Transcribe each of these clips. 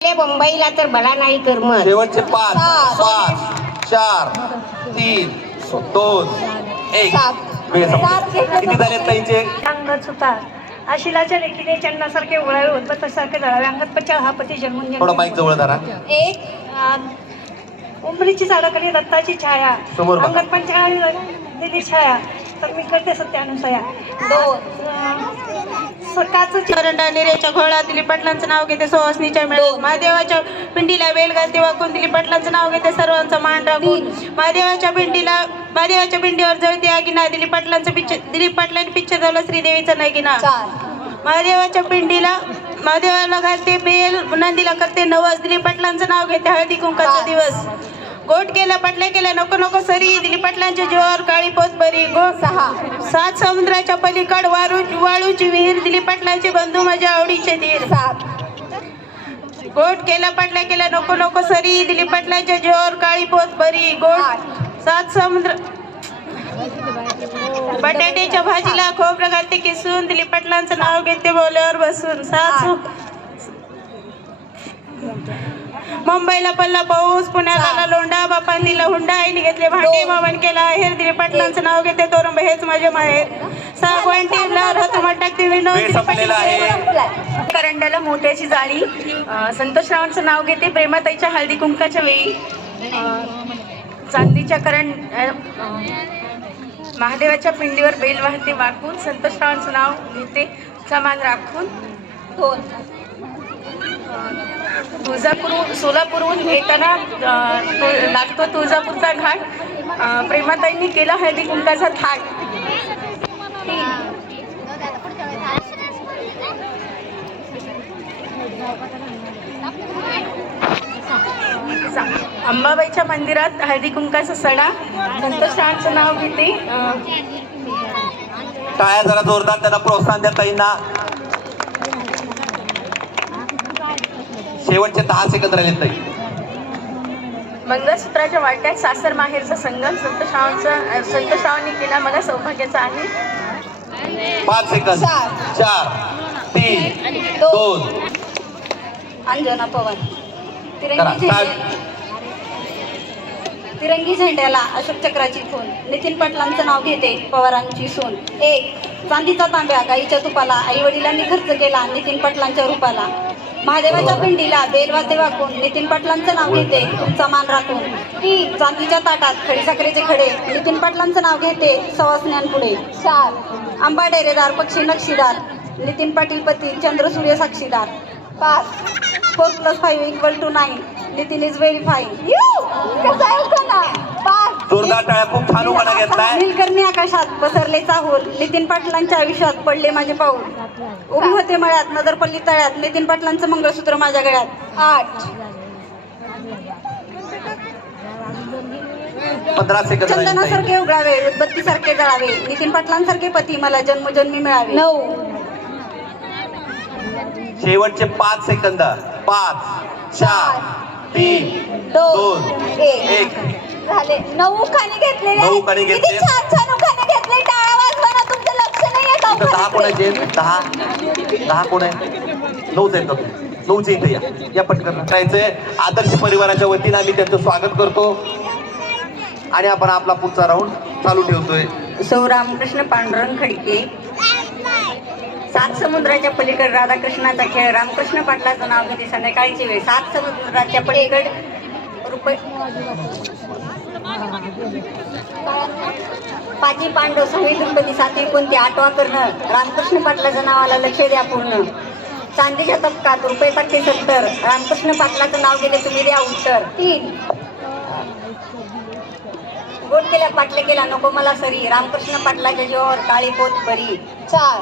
मुंबईला तर बडा नाही करमत. शेवटचे पाच. पाच. चार तीन दोन एक. वेळ संपली. किती झाले ताईचे अंगात सुद्धा आशिलाच्या लेखीने चन्नासारखे उळावे उद्बत्तासारखे जळावे अंगात पच्चा हा पती जन्मून थोडा माईक जवळ धरा. एक. उंबरीची झाडाखाली दत्ताची छाया. समोर बघा. अंगात पंचाळी दिली छाया. तर मी करते सत्यानुसया दोन निरेच्या घोळा दिली पाटलांचं नाव घेते सुहासनीच्या मेळ्यात महादेवाच्या पिंडीला बेल घालते वाकून दिली पाटलांचं नाव घेते सर्वांचा मान राखून. महादेवाच्या पिंडीला महादेवाच्या पिंडीवर जळती आगिना दिली पाटलांचं पिक्चर दिलीप पाटलांनी पिक्चर झालं श्रीदेवीचा नगिना. महादेवाच्या पिंडीला महादेवाला घालते बेल नंदीला करते नवस दिलीप पाटलांचं नाव घेते हळदी कुंकाचा. दिवस. गोट केला पटल्या केल्या नको नको सरी. दिली पाटलांच्या जोर काळी पोत बरी. गोट सहा. सात समुद्राच्या पलीकड वाळू वाळूची विहीर. दिली पाटलांचे बंधू माझ्या आवडीचे धीर सात. गोट केला पाटल्या केल्या नको नको सरी. दिली पाटलांच्या जोर काळी पोत बरी. गोट सात समुद्र बटाट्याच्या भाजीला खोबरं घालते किसून. दिली पाटलांचं नाव घेते बोल्यावर बसून. सात मुंबईला पल्ला पाऊस पुण्याला आला लोंडा बापान दिला हुंडा आईने घेतले भांडे. मामन केला आहेर दिली पाटलांचं नाव घेते तोरंब हेच माझे माहेर. संपलेला आहे. संपलाय. करंड्याला मोत्याची जाळी. अ, संतोषरावांचं नाव घेते प्रेमाताईच्या हळदी कुंकाच्या वेळी. चांदीच्या अ, महादेवाच्या पिंडीवर बेल वाहते वाकून. संतोषरावांचं नाव घेते समान राखून. दोन. तुळजापूर सोलापूरहून येताना लागतो तुळजापूरचा घाट. प्रेमाताईंनी केला हळदी कुंकाचा थाट. अंबाबाईच्या मंदिरात हळदी कुंकाचा सडा. संतोषरावांचं नाव घेते अ, टाळ्या जरा जोरदार त्यांना प्रोत्साहन द्या येईना शेवटचे दहा सेकंद राहिले ताई. मंगळसूत्राच्या वाट्यात सासर माहेरचा संगम संतोषरावांचा संतोषरावांनी केला मला सौभाग्याचा आहे. पाच सेकंद चार. चार. तीन. दोन. अंजना पवार. तिरंगी झेंडे. तिरंगी झेंड्याला अशोक चक्राची खून. नितीन पाटलांचं नाव घेते पवारांची सून. एक. चांदीचा तांब्या गाईच्या तुपाला आई वडिलांनी खर्च केला नितीन पाटलांच्या रूपाला. महादेवाच्या पिंडीला बेलवाते वाकून नितीन पाटलांचं नाव घेते समान राखून तीन चांदीच्या ताटात खडीसाखरेचे खडे. नितीन पाटलांचं नाव घेते सवासण्यांपुढे. चार आंबा डेरेदार पक्षी नक्षीदार. नितीन पाटील पती चंद्रसूर्य साक्षीदार. पाच four plus five equal to nine Nitin is very fine पाच जोरदार टाळ्या खूप छान उखाणा घेतलाय. नीलकर्णी आकाशात पसरले चाहूल. नितीन पाटलांच्या आयुष्यात पडले माझे पाऊल. उभी होते मळ्यात नजर पडली तळ्यात. नितीन पाटलांचं मंगळसूत्र माझ्या गळ्यात. आठ. पंधरा सेकंद. चंदनासारखे उघडावे उदबत्तीसारखे जळावे. नितीन पाटलांसारखे पती मला जन्मजन्मी मिळावे. नऊ. शेवटचे पाच सेकंद पाच चार तीन दोन दोन एक. एक. झाले. नऊ उखाणे घेतलेले नऊ आहेत. उखाणे किती घेतले. छान छान उखाणे घेतले. टाळा वाजवा ना तुमचं लक्ष नाही येत इथं दहा उखाण्याकडे. आहेत? दहा. दहा कोण आहे नऊच आहेत का नऊचे इथे या. या पटकन. राहायचंय आदर्श परिवाराच्या वतीनं आम्ही त्यांचं स्वागत करतो. आणि आपण आपला पुढचा राऊंड चालू ठेवतोय. सौ रामकृष्ण पांडुरंग खडके. सात समुद्राच्या पलीकड राधाकृष्णाचा खेळ. रामकृष्ण पाटलाचं नाव घेते संध्याकाळची वेळ. सात समुद्राच्या पलीकड रुपये पाची पांडव सहावी गणपती सातवी कोणती? आठवा करणं. रामकृष्ण पाटलाच्या नावाला लक्ष द्या पूर्ण. चांदीच्या तपकात रुपये पट्टे सत्तर. रामकृष्ण पाटलाचं नाव गेले तुम्ही द्या उत्तर. तीन. गोट केल्या पाटले केला नको मला सरी. रामकृष्ण पाटलाच्या जीवावर काळी पोत बरी चार.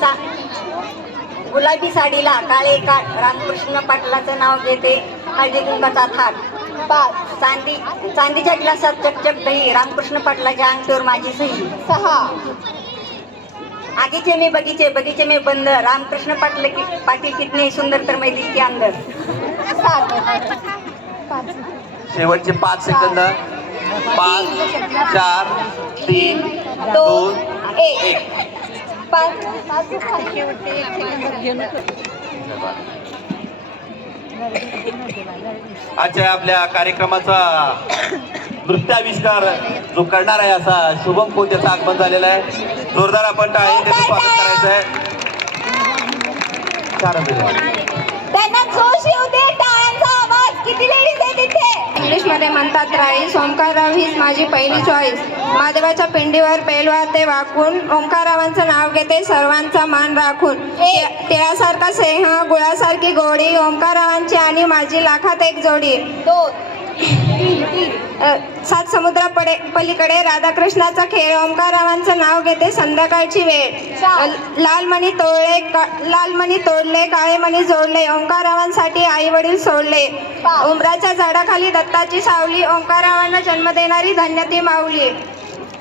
चा- गुलाबी साडीला काळे काठ. रामकृष्ण पाटलाचं नाव घेते. हळदी कुंकाचा थाट. पाच चांदी चांदीच्या ग्लासात चकचक दही रामकृष्ण पाटलाच्या अंगठीवर माझी सही सहा आगीचे मी बगीचे बगीचे मी बंद रामकृष्ण पाटील की पाटील कितने सुंदर तर मैं दिल के अंदर सात शेवटचे पाच सेकंद पाच चार तीन दोन एक एक पाच आजच्या आपल्या कार्यक्रमाचा नृत्याविष्कार जो करणार आहे असा शुभम कोण त्याचं आगमन झालेलं आहे. जोरदार आपण टाळी त्याचं स्वागत करायचं आहे. चार मिनिटं. त्यांना जोश येऊ दे टाळ्यांचा आवाज. किती लेडीज आहे तिथे इंग्लिशमध्ये म्हणतात राईस ओंकारराव हीच माझी पहिली चॉईस महादेवाच्या पिंडीवर पेलवाते वाकून ओंकाररावांचं नाव घेते सर्वांचा मान राखून. तिळासारखा स्नेह गुळासारखी गोडी ओंकाररावांची आणि माझी लाखात एक जोडी. सात समुद्रा पडे पलीकडे राधाकृष्णाचा खेळ. ओंकाररावांचं नाव घेते संध्याकाळची वेळ. चार. अ, लाल मणी तोडले का लाल मणी तोडले काळे मणी जोडले ओंकाररावांसाठी आई वडील सोडले. उमराच्या झाडाखाली दत्ताची सावली ओंकाररावांना जन्म देणारी धन्य ती माऊली.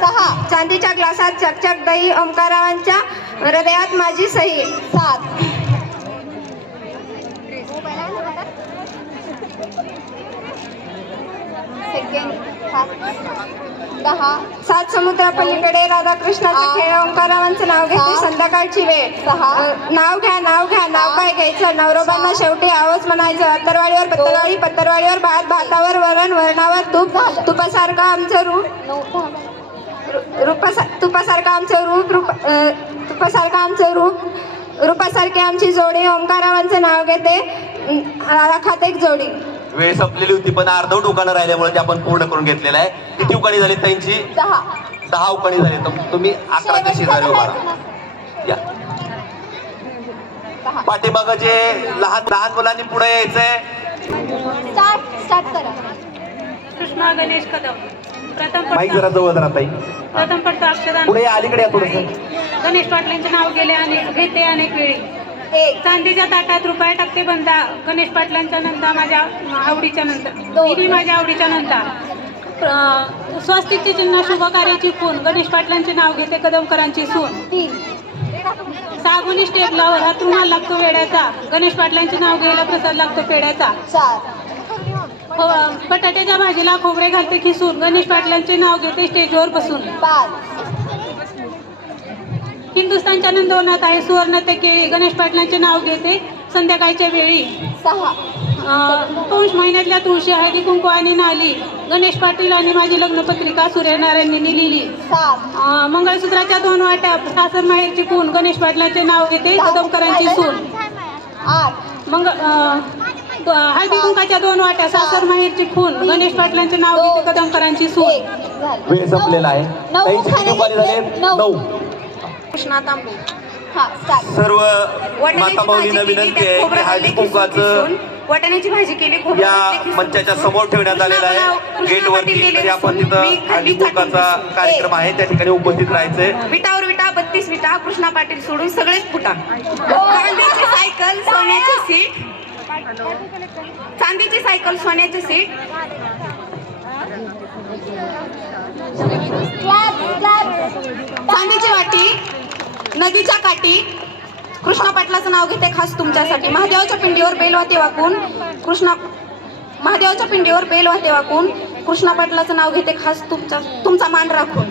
सहा. चांदीच्या ग्लासात चकचक दही ओंकाररावांच्या हृदयात माझी सही. सात सेकंड सात दहा. सात समुद्रा पलीकडे राधाकृष्णाचा. खेळ ओंकारावांचं नाव घेते. संध्याकाळची वेळ. सहा. नाव घ्या नाव घ्या नाव काय घ्यायचं? नवरोबांना शेवटी आवाज म्हणायचं अत्तरवाडीवर पत्तरवाडी पत्तरवाडीवर भात भातावर वरण वरणावर तूप. तुपासारखं आमचं रूप. रूपासा तुपासारखं आमचं रूप रूप तुपासारखं आमचं रूप. रूपासारखी आमची जोडी ओंकारावांचं नाव घेते. राखात एक जोडी. वेळ संपलेली होती पण अर्धवट उकाणं राहिल्यामुळे ते आपण पूर्ण करून घेतलेलं आहे. किती उकाणी झाली त्यांची दहा. दहा उकाणी झाली. तर तुम्ही अकराच्या शेजारी उभा. या. पाठीमागं जे लहान लहान मुलांनी पुढे यायचंय. कृष्णा गणेश कदम. प्रथम माईक जरा जवळ जरा ताई. प्रथम पडतो अक्षदान. पुढे अलीकडे या थोडस. गणेश पाटलांचे नाव गेले अनेक घेते अनेक वेळी. चांदीच्या ताटात रुपये टाकते बंदा. गणेश पाटलांच्या नंतर माझ्या आवडीच्या नंतर दोन. हिरी माझ्या आवडीच्या नंतर अं, स्वस्तिकचे चिन्ह शुभ कार्याची खून. गणेश पाटलांचे नाव घेते कदमकरांची सून. तीन. सागुनी स्टेपलावर हात रुमाल लागतो वेड्याचा गणेश पाटलांचे नाव घ्यायला प्रसाद लागतो पेड्याचा चार. हो, बटाट्याच्या भाजीला खोबरे घालते खिसून. गणेश पाटलांचे नाव घेते स्टेजवर बसून. पाच. हिंदुस्थानच्या नंदवनात आहे. सुवर्ण ते केळी गणेश पाटलांचे नाव घेते. संध्याकाळच्या वेळी. सहा. पौष महिन्यातल्या तुळशी हळदी कुंकू आणि नाली. गणेश पाटील आणि माझी लग्नपत्रिका सूर्यनारायणनी लिहिली. मंगळसूत्राच्या दोन वाट्या सासर माहेरची खून गणेश पाटलांचे नाव घेते. कदमकरांची सून. मग हळदी कुंकाच्या दोन वाट्या सासर माहेरची खून गणेश पाटलांचे नाव घेते. कदमकरांची सून. वेळ संपलेला आहे. नऊ. कृष्णा तांबे हा सर्व माता भाजी माऊलींना केली, विनंती आहे की हळदी कुंकाचं. वाटाण्याची भाजी केली या. मंचाच्या समोर ठेवण्यात आलेला आहे. गेट वरती आपण तिथं हळदी कुंकाचा. कार्यक्रम आहे. त्या ठिकाणी उपस्थित राहायचंय विटावर विटा बत्तीस विटा कृष्णा पाटील सोडून सगळेच फुटा. चांदीची सायकल सोन्याची सीट. चांदीची सायकल सोन्याची सीट. चांदीची वाटी. नदीच्या काठी. कृष्णा पाटलाचं नाव घेते खास तुमच्यासाठी. महादेवाच्या पिंडीवर बेलवाते वाकून. कृष्णा महादेवाच्या पिंडीवर बेलवाते वाकून. कृष्णा पाटलाचं नाव घेते खास तुमचा तुमचा मान राखून.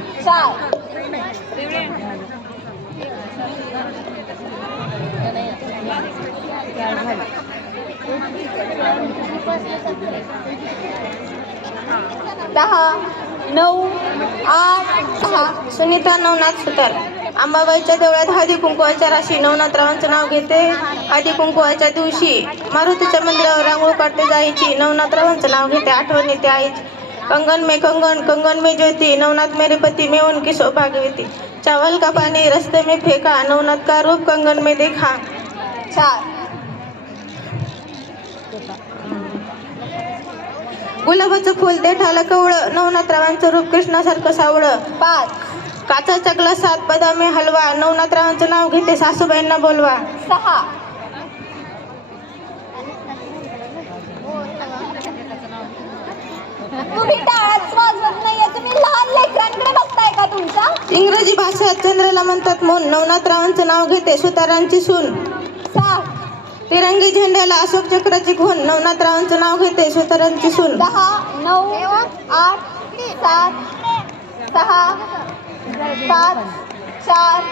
दहा. नऊ आठ दहा सुनीता नवनाथ सुतार. अंबाबाईच्या देवळ्यात हळदी कुंकुवाच्या राशी नवनाथरावांचं नाव घेते. हळदी कुंकुवाच्या दिवशी मारुतीच्या मंदिरावर रांगोळ काढते जायची नवनाथरावांचं नाव घेते. आठवण येते आईची. कंगन मे कंगन कंगन मे ज्योती. नवनाथ मेरे पती में उनकी सौभाग्यवती. चावल का पाणी रस्ते में फेका. नवनाथ का रूप कंगन में देखा. चार. गुलाबाचं फुल देठाला कवळं नवनाथरावांचं रूप कृष्णासारखं सावळं. पाच. काचाच्या ग्लासात बदामी हलवा. नवनाथरावांचं नाव घेते सासूबाईंना बोलवा. सहा. इंग्रजी भाषेत चंद्राला म्हणतात म्हणून नवनाथरावांचं नाव घेते सुतारांची सून. सात. तिरंगी झेंड्याला अशोक चक्राची खून. नवनाथरावांचं नाव घेते सुतारांची सून. दहा नऊ आठ सात सहा सात चार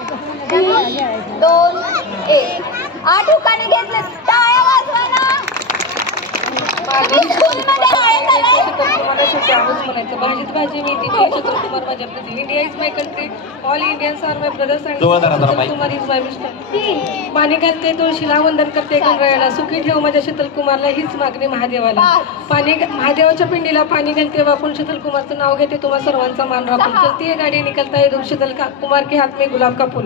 तीन दोन एक. आठ घेतले. भाजीत भाजी India is all Indians my brothers is पाणी घालते करते ठेव माझ्या हीच मागणी महादेवाला पाणी महादेवाच्या पिंडीला पाणी घालते वापरून शीतलकुमारचं नाव घेते तुम्हा सर्वांचा मान राखून चलती गाडी निकलता येईल शीतल कुमार के हात मी गुलाब का फूल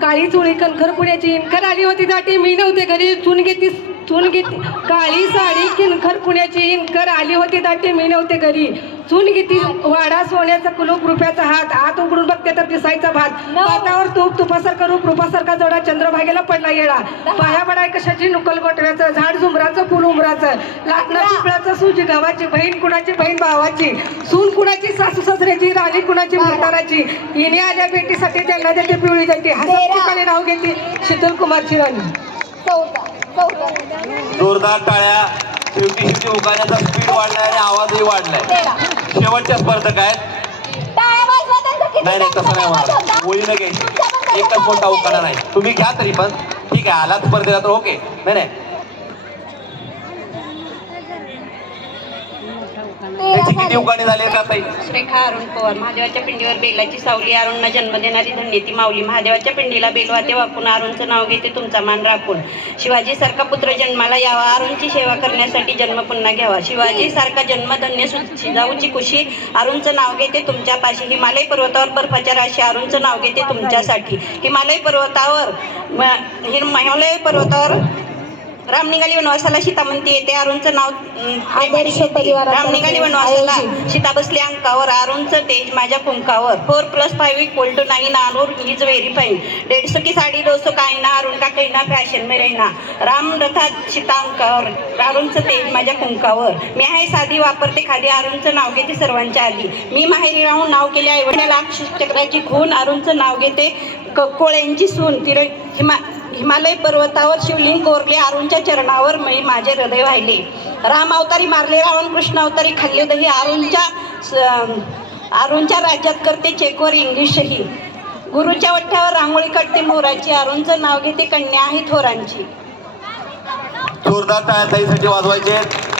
काळी चुळी कणखर पुण्याची इनकर आली होती दाटी मी नव्हते घरी चुन घेतीस चून घेती काळी साडी किनखर पुण्याची इनकर आली होती दाटी मी नव्हते घरी. चून घेती वाडा सोन्याचा कुलूप रुपयाचा हात हात उघडून बघते तर दिसायचा भात. भातावर तूप तुपासारखा रूप रूपासारखा जोडा चंद्रभागेला पडला येडा. पाया पडाय कशाची नुकल गोटव्याचं झाड झुमराचं फुल उमराचं लाटणं पिपळाचं सुजी गावाची बहीण कुणाची बहीण भावाची. सून कुणाची सासू सासऱ्याची राणी कुणाची म्हाताराची. हिने आल्या भेटीसाठी त्यांना देते पिवळी जाते हसत ठिकाणी नाव घेते शीतल कुमारची राणी जोरदार टाळ्या. शेवटी शेवटी उकाण्याचा स्पीड वाढलाय आणि आवाजही वाढलाय. शेवटच्या स्पर्धक आहेत. नाही नाही तसं नाही होणार. ओळीनं घ्यायची. एकच मोठा उकाणा नाही. तुम्ही घ्या तरी पण. ठीक आहे आलात स्पर्धेला तर ओके नाही नाही. त्याची किती उकाणे झाली का ताई? रेखा अरुण पवार महादेवाच्या पिंडीवर बेलाची सावली अरुणना जन्म देणारी धन्य ती माऊली. महादेवाच्या पिंडीला बेलवाते वाकून अरुणचं नाव घेते तुमचा मान राखून. शिवाजी सारखा पुत्र जन्माला यावा अरुणची सेवा करण्यासाठी जन्म पुन्हा घ्यावा. शिवाजी सारखा जन्म धन्य शिजाऊची कुशी अरुणचं नाव घेते तुमच्या पाशी हिमालय पर्वतावर बर्फाच्या राशी अरुणचं नाव घेते तुमच्यासाठी. हिमालय पर्वतावर हिमालय पर्वतावर राम निघाली वनवासाला सीता म्हणते येते अरुणचं नाव आदर्श निघाली वनवासाला सीता बसली अंकावर अरुणचं तेज माझ्या कुंकावर four plus five equal to nine Arun is very fine डेढ़सो की साडी दोस्तो काय ना अरुण का कैना फॅशन में रहना राम रथात सीता अंकावर अरुणचं तेज माझ्या कुंकावर मी आहे साधी वापरते खादी अरुणचं नाव घेते सर्वांच्या आधी. मी माहेरी राहून नाव केले आईवडिला चक्राची खून अरुणचं नाव घेते कोळ्यांची सून. तिरे हिमा हिमालय पर्वतावर शिवलिंग कोरले अरुणच्या चरणावर मी माझे हृदय वाहिले. राम अवतारी मारले रावण कृष्ण अवतारी खाल्ले दही अरुणच्या अरुणच्या राज्यात करते चेकवर इंग्लिशही गुरुच्या वठ्यावर रांगोळी काढते मोराची अरुणचं नाव घेते कन्या आहे थोरांची. जोरदार टाळ्या वाजवायचे.